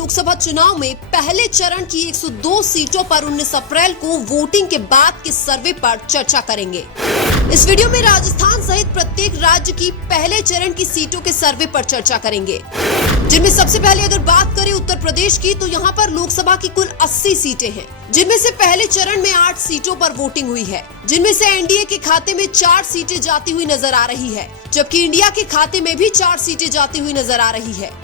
लोकसभा चुनाव में पहले चरण की 102 सीटों पर 19 अप्रैल को वोटिंग के बाद के सर्वे पर चर्चा करेंगे। इस वीडियो में राजस्थान सहित प्रत्येक राज्य की पहले चरण की सीटों के सर्वे पर चर्चा करेंगे, जिनमें सबसे पहले अगर बात करें उत्तर प्रदेश की, तो यहाँ पर लोकसभा की कुल 80 सीटें हैं, जिनमें से पहले चरण में 8 सीटों पर वोटिंग हुई है, जिनमें से एनडीए के खाते में 4 सीटें जाती हुई नजर आ रही है, जबकि इंडिया के खाते में भी 4 सीटें जाती हुई नजर आ रही है।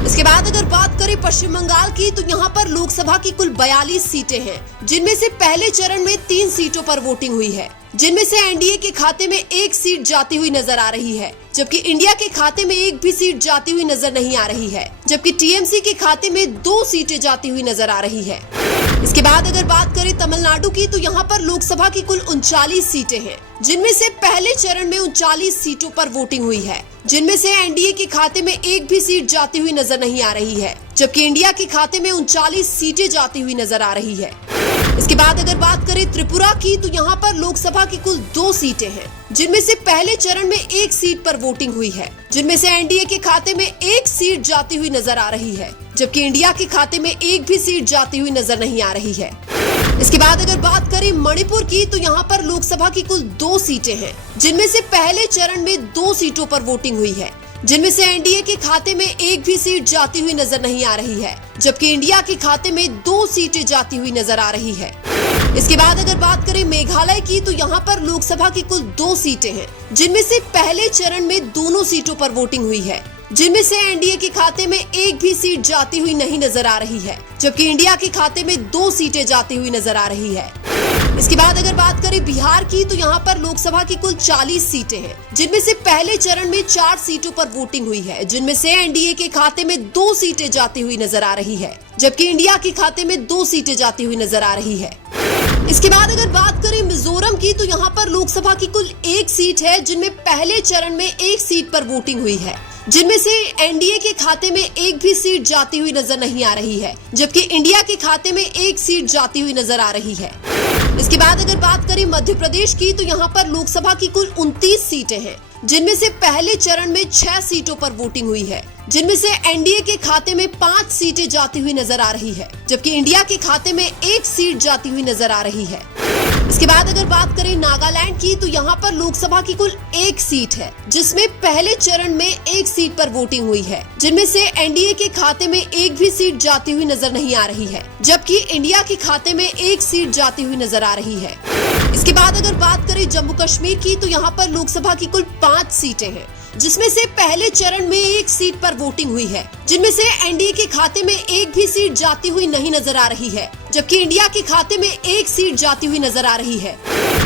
इसके बाद अगर बात करें पश्चिम बंगाल की, तो यहाँ पर लोकसभा की कुल 42 सीटें हैं, जिनमें से पहले चरण में 3 सीटों पर वोटिंग हुई है, जिनमें से एनडीए के खाते में 1 सीट जाती हुई नजर आ रही है, जबकि इंडिया के खाते में 1 भी सीट जाती हुई नजर नहीं आ रही है, जबकि टीएमसी के खाते में 2 सीटें जाती हुई नजर आ रही है। इसके बाद अगर बात करें तमिलनाडु की, तो यहाँ पर लोकसभा की कुल 39 सीटें हैं, जिनमें से पहले चरण में 39 सीटों पर वोटिंग हुई है, जिनमें से एनडीए के खाते में 1 भी सीट जाती हुई नजर नहीं आ रही है, जबकि इंडिया के खाते में 39 सीटें जाती हुई नजर आ रही है। इसके बाद अगर बात करें त्रिपुरा की, तो यहाँ पर लोकसभा की कुल 2 सीटें हैं, जिनमें से पहले चरण में 1 सीट पर वोटिंग हुई है, जिनमें से एनडीए के खाते में 1 सीट जाती हुई नजर आ रही है, जबकि इंडिया के खाते में 1 भी सीट जाती हुई नजर नहीं आ रही है। इसके बाद अगर बात करें मणिपुर की, तो यहाँ पर लोकसभा की कुल 2 सीटें हैं, जिनमें से पहले चरण में 2 सीटों पर वोटिंग हुई है, जिनमें से एनडीए के खाते में 1 भी सीट जाती हुई नजर नहीं आ रही है, जबकि इंडिया के खाते में 2 सीटें जाती हुई नजर आ रही है। इसके बाद अगर बात करें मेघालय की, तो यहाँ पर लोकसभा की कुल 2 सीटें हैं, जिनमें से पहले चरण में दोनों सीटों पर वोटिंग हुई है, जिनमें से एनडीए के खाते में 1 भी सीट जाती हुई नहीं नजर आ रही है, जबकि इंडिया के खाते में 2 सीटें जाती हुई नजर आ रही है। इसके बाद अगर बात करें बिहार की, तो यहाँ पर लोकसभा की कुल 40 सीटें हैं, जिनमें से पहले चरण में 4 सीटों पर वोटिंग हुई है, जिनमें से एनडीए के खाते में 2 सीटें जाती हुई नजर आ रही है, जबकि इंडिया के खाते में 2 सीटें जाती हुई नजर आ रही है। इसके बाद अगर बात करें मिजोरम की, तो यहाँ पर लोकसभा की कुल 1 सीट है, जिनमें पहले चरण में 1 सीट पर वोटिंग हुई है, जिनमें से एनडीए के खाते में 1 भी सीट जाती हुई नजर नहीं आ रही है, जबकि इंडिया के खाते में 1 सीट जाती हुई नजर आ रही है। इसके बाद अगर बात करें मध्य प्रदेश की, तो यहाँ पर लोकसभा की कुल 29 सीटें हैं, जिनमें से पहले चरण में 6 सीटों पर वोटिंग हुई है, जिनमें से एनडीए के खाते में 5 सीटें जाती हुई नजर आ रही है, जबकि इंडिया के खाते में 1 सीट जाती हुई नजर आ रही है। इसके बाद अगर बात करें नागालैंड की, तो यहाँ पर लोकसभा की कुल 1 सीट है, जिसमें पहले चरण में 1 सीट पर वोटिंग हुई है, जिनमें से एनडीए के खाते में 1 भी सीट जाती हुई नजर नहीं आ रही है, जबकि इंडिया के खाते में 1 सीट जाती हुई नजर आ रही है। इसके बाद अगर बात करें जम्मू कश्मीर की, तो यहाँ पर लोकसभा की कुल 5 सीटें हैं, जिसमें से पहले चरण में 1 सीट पर वोटिंग हुई है, जिनमें से एनडीए के खाते में 1 भी सीट जाती हुई नहीं नजर आ रही है, जबकि इंडिया के खाते में 1 सीट जाती हुई नजर आ रही है।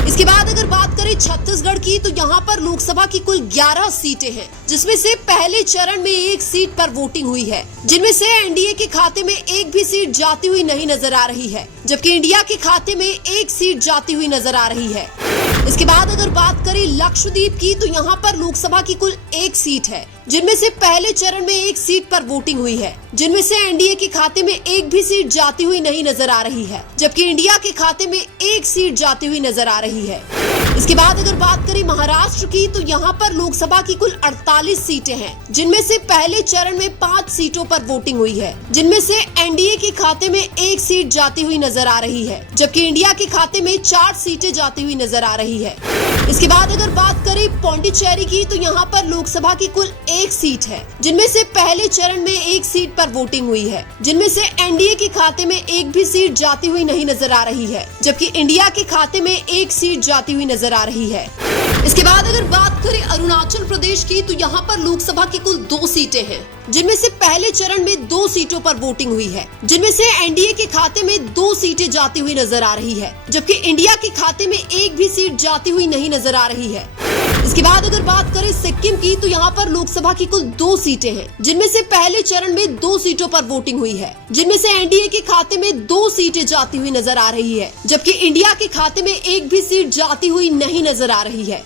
इसके बाद अगर बात करें छत्तीसगढ़ की, तो यहाँ पर लोकसभा की कुल 11 सीटें हैं, जिसमें से पहले चरण में 1 सीट पर वोटिंग हुई है, जिनमें से एनडीए के खाते में 1 भी सीट जाती हुई नहीं नजर आ रही है, जबकि इंडिया के खाते में 1 सीट जाती हुई नजर आ रही है। इसके बाद अगर बात करें लक्षद्वीप की, तो यहाँ पर लोकसभा की कुल 1 सीट है, जिनमें से पहले चरण में 1 सीट पर वोटिंग हुई है, जिनमें से एनडीए के खाते में 1 भी सीट जाती हुई नहीं नजर आ रही है, जबकि इंडिया के खाते में 1 सीट जाती हुई नजर आ रही है। इसके बाद अगर बात करें महाराष्ट्र की, तो यहाँ पर लोकसभा की कुल 48 सीटें हैं, जिनमें से पहले चरण में 5 सीटों पर वोटिंग हुई है, जिनमें से एनडीए के खाते में 1 सीट जाती हुई नजर आ रही है, जबकि इंडिया के खाते में 4 सीटें जाती हुई नजर आ रही है। इसके बाद अगर बात करें पौंडीचेरी की, तो यहाँ पर लोकसभा की कुल 1 सीट है, जिनमें से पहले चरण में 1 सीट पर वोटिंग हुई है, जिनमें से एनडीए के खाते में 1 भी सीट जाती हुई नहीं नजर आ रही है, जबकि इंडिया के खाते में 1 सीट जाती हुई नजर आ रही है। इसके बाद अगर बात करें अरुणाचल प्रदेश की, तो यहाँ पर लोकसभा की कुल 2 सीटें हैं, जिनमें से पहले चरण में 2 सीटों पर वोटिंग हुई है, जिनमें से एनडीए के खाते में 2 सीटें जाती हुई नजर आ रही है, जबकि इंडिया के खाते में 1 भी सीट जाती हुई नहीं नजर आ रही है। इसके बाद अगर बात करें सिक्किम की, तो यहाँ पर लोकसभा की कुल 2 सीटें हैं, जिनमें से पहले चरण में 2 सीटों पर वोटिंग हुई है, जिनमें से एनडीए के खाते में 2 सीटें जाती हुई नजर आ रही है, जबकि इंडिया के खाते में 1 भी सीट जाती हुई नहीं नजर आ रही है।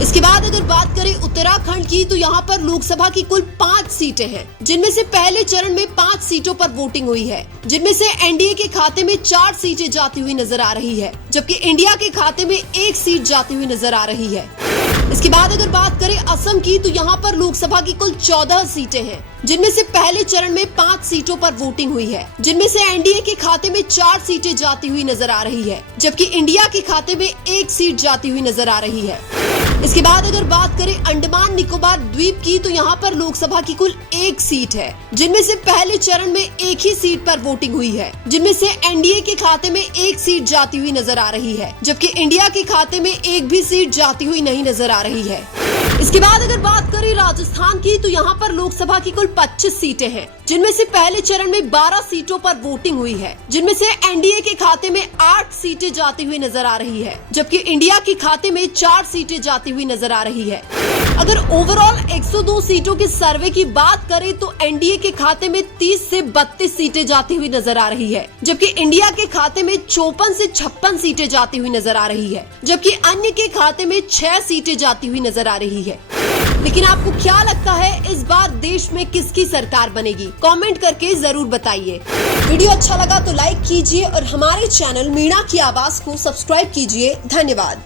इसके बाद अगर बात करें उत्तराखंड की, तो यहाँ पर लोकसभा की कुल 5 सीटें हैं, जिनमें से पहले चरण में 5 सीटों पर वोटिंग हुई है, जिनमें से एनडीए के खाते में 4 सीटें जाती हुई नजर आ रही है, जबकि इंडिया के खाते में 1 सीट जाती हुई नजर आ रही है। इसके बाद अगर बात करें असम की, तो यहाँ पर लोकसभा की कुल 14 सीटें हैं, जिनमें से पहले चरण में 5 सीटों पर वोटिंग हुई है, जिनमें से एनडीए के खाते में 4 सीटें जाती हुई नजर आ रही है, जबकि इंडिया के खाते में 1 सीट जाती हुई नजर आ रही है। इसके बाद अगर बात करें अंडमान निकोबार द्वीप की, तो यहाँ पर लोकसभा की कुल 1 सीट है, जिनमें से पहले चरण में 1 ही सीट पर वोटिंग हुई है, जिनमें से एनडीए के खाते में 1 सीट जाती हुई नजर आ रही है, जबकि इंडिया के खाते में 1 भी सीट जाती हुई नहीं नजर आ रही है। इसके बाद अगर बात करें राजस्थान की, तो यहाँ पर लोकसभा की कुल 25 सीटें हैं, जिनमें से पहले चरण में 12 सीटों पर वोटिंग हुई है, जिनमें से एनडीए के खाते में 8 सीटें जाती हुई नजर आ रही है, जबकि इंडिया के खाते में 4 सीटें जाती हुई नजर आ रही है। अगर ओवरऑल 102 सीटों के सर्वे की बात करें, तो एनडीए के खाते में 30 से 32 सीटें जाती हुई नजर आ रही है, जबकि इंडिया के खाते में 54 से 56 सीटें जाती हुई नजर आ रही है, जबकि अन्य के खाते में 6 सीटें जाती हुई नजर आ रही है। लेकिन आपको क्या लगता है, इस बार देश में किसकी सरकार बनेगी? कमेंट करके जरूर बताइए। वीडियो अच्छा लगा तो लाइक कीजिए और हमारे चैनल मीणा की आवाज को सब्सक्राइब कीजिए। धन्यवाद।